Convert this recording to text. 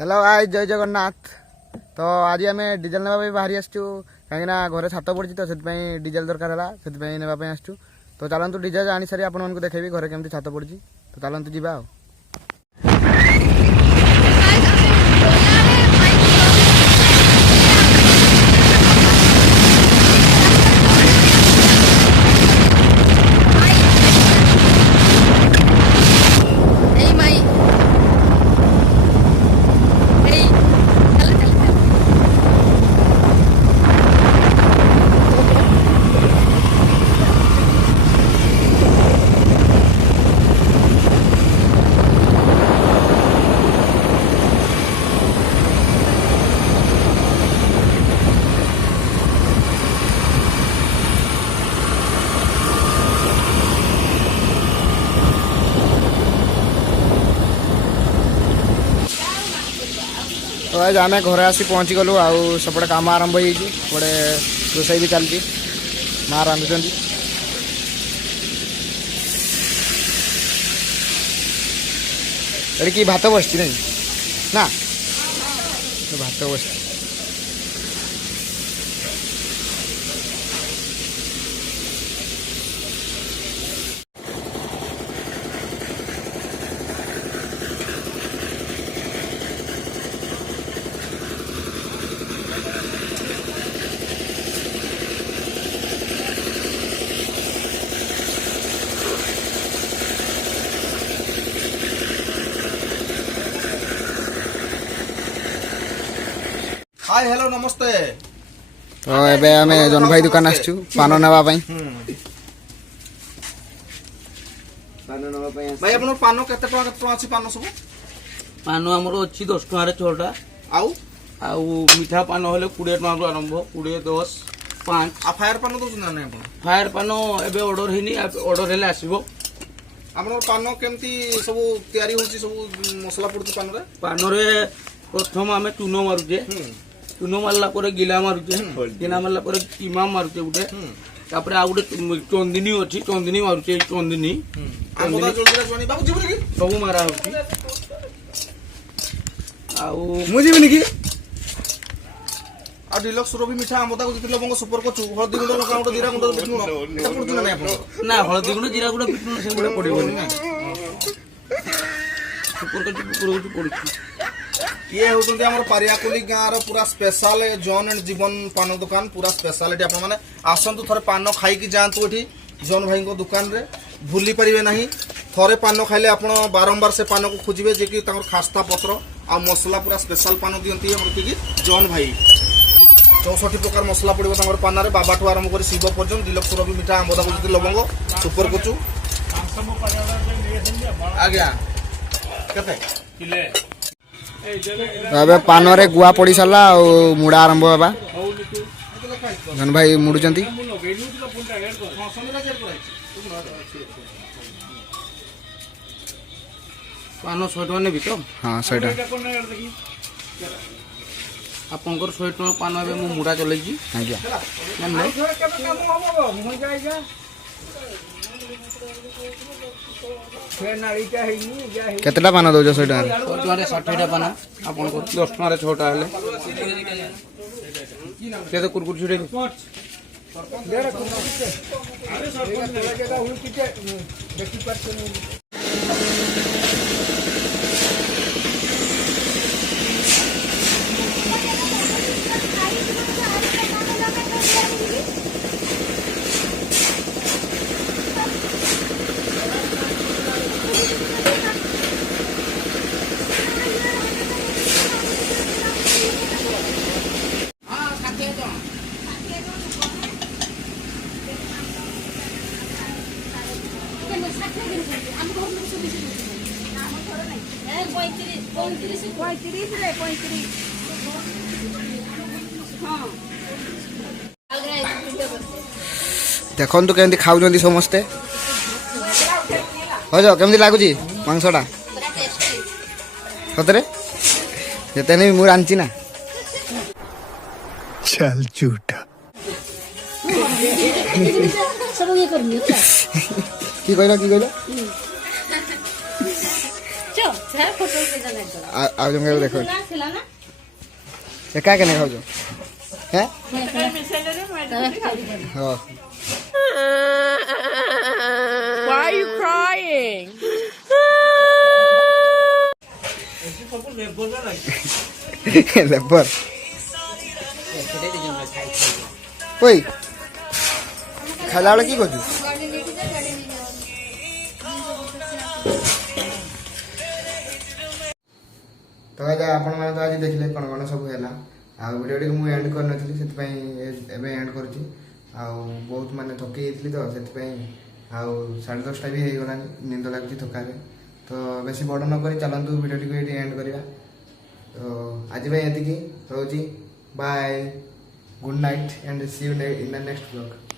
Hello आज जय जगन्नाथ। तो आज आम डीजेल ना बाहरी आसचु कहीं घरे छात पड़ी तो डीजेल दरकार है से नापी आसचु। तो चलतु डीजेल आनी सारी आपको देखेबी घरे केमती छात पड़ी। तो चलतु जी। तो आज आम घर आसी पहुँची गलु आपटे कम आरंभ होपटे रोसई भी चलती माँ रांधुं कि भात बसची नहीं ना भात बस हाय हेलो नमस्ते। तो एबे आमे जन भाई दुकान आसचु पान नेबा पई। भाई आपन पान केते टका अछि पान सब? पान हमर अछि 10 टका रे 6टा आउ मीठा पान होले 20 टका रु आरंभ 20 10 5 आ फायर पान दउ ना नै आपन? फायर पान एबे ऑर्डर हेनी ऑर्डर हेले आसीबो। आपन पान केमती सब तयारी होछि सब मसला पड़छि पान रे? पान रे प्रथम आमे चूनो मारुजे चूनो मारला परे गिला मारुजे गिला मारला परे कीमा मारुजे उठे तापरे आ उठे चंदनी अछि चंदनी मारुजे चंदनी आमदा जल्दी जणी बाबू जीबो की सब मारा होछि आउ मु जीबनी की आ डिलक्स रो भी मीठा आमदा को जितलो बंग सुपर को हळदी गुंड लका गुंड जीरा गुंड बिटनु एटा पड़छि ना नै आपन? ना हळदी गुंड जीरा गुंड बिटनु से गुंड पड़िबोनी ना सुपर को पड़छि। ये होउछन्ते हमर पारियाकुली गाँव पूरा स्पेशल जॉन एंड जीवन पान दुकान पूरा स्पेशलिटी आप मैंने आसतु थे पान खाई जातु ये जॉन भाई को दुकान रे भूली पारे ना थे पान खाइले आप बारंबार से पान को खोजे जे कि खास्ता पत्र आ मसला पूरा स्पेशल पान दिखती है जॉन भाई 64 प्रकार मसला पड़ो पान रे बाबा ठू आरंभ कर शिव पर्यटन डिलक्स भी मीठा आंबदा को लवंग सुपर कचु आज्ञा केते एबे पान रे गुआ पड़ी सारा मुड़ा आरंभ होगा जन भाई मुड़ुचंती। पान 100 टका नेबी तो हाँ 100 टका आपनकर 100 टका पान एबे मु मुड़ा चलै छी आज्ञा केतेटा पान दउछ 100 टका 60 टा पाना आपनकर 10 टका रे 6 टा हेले केते कुरकुर छुटे देखु केमती खाऊँ समस्ते हो जाओ केमती लगुच मांसटा सतरे जिते नहीं मुझे रांची ना चल झूठा कि कहला ଆଉ ଜଣେ ଦେଖ ଏକା କେନେ ଖାଉଛ ହେଁ ହଁ Why are you crying? Labour ওই ଖାଇଲା ବେଳେ କି କରୁଛୁ ତ ଆଜ୍ଞା ଆପଣମାନେ ତ ଆଜି ଦେଖିଲେ କ'ଣ କ'ଣ ସବୁ ହେଲା ଆଉ ଭିଡ଼ିଓଟିକୁ ମୁଁ ଏଣ୍ଡ କରିନଥିଲି ସେଥିପାଇଁ ଏବେ ଏଣ୍ଡ କରୁଛି ଆଉ ବହୁତ ମାନେ ଥକି ଯାଇଥିଲି ତ ସେଥିପାଇଁ ଆଉ 10:30 ବି ହେଇଗଲାଣି ନିଦ ଲାଗୁଛି ଥକାରେ ତ ବେଶୀ ବଡ଼ ନ କରି ଚାଲନ୍ତୁ ଭିଡ଼ିଓଟିକୁ ଏଇଠି ଏଣ୍ଡ କରିବା ତ ଆଜି ପାଇଁ ଏତିକି ରହୁଛି bye good night and see you in the next blog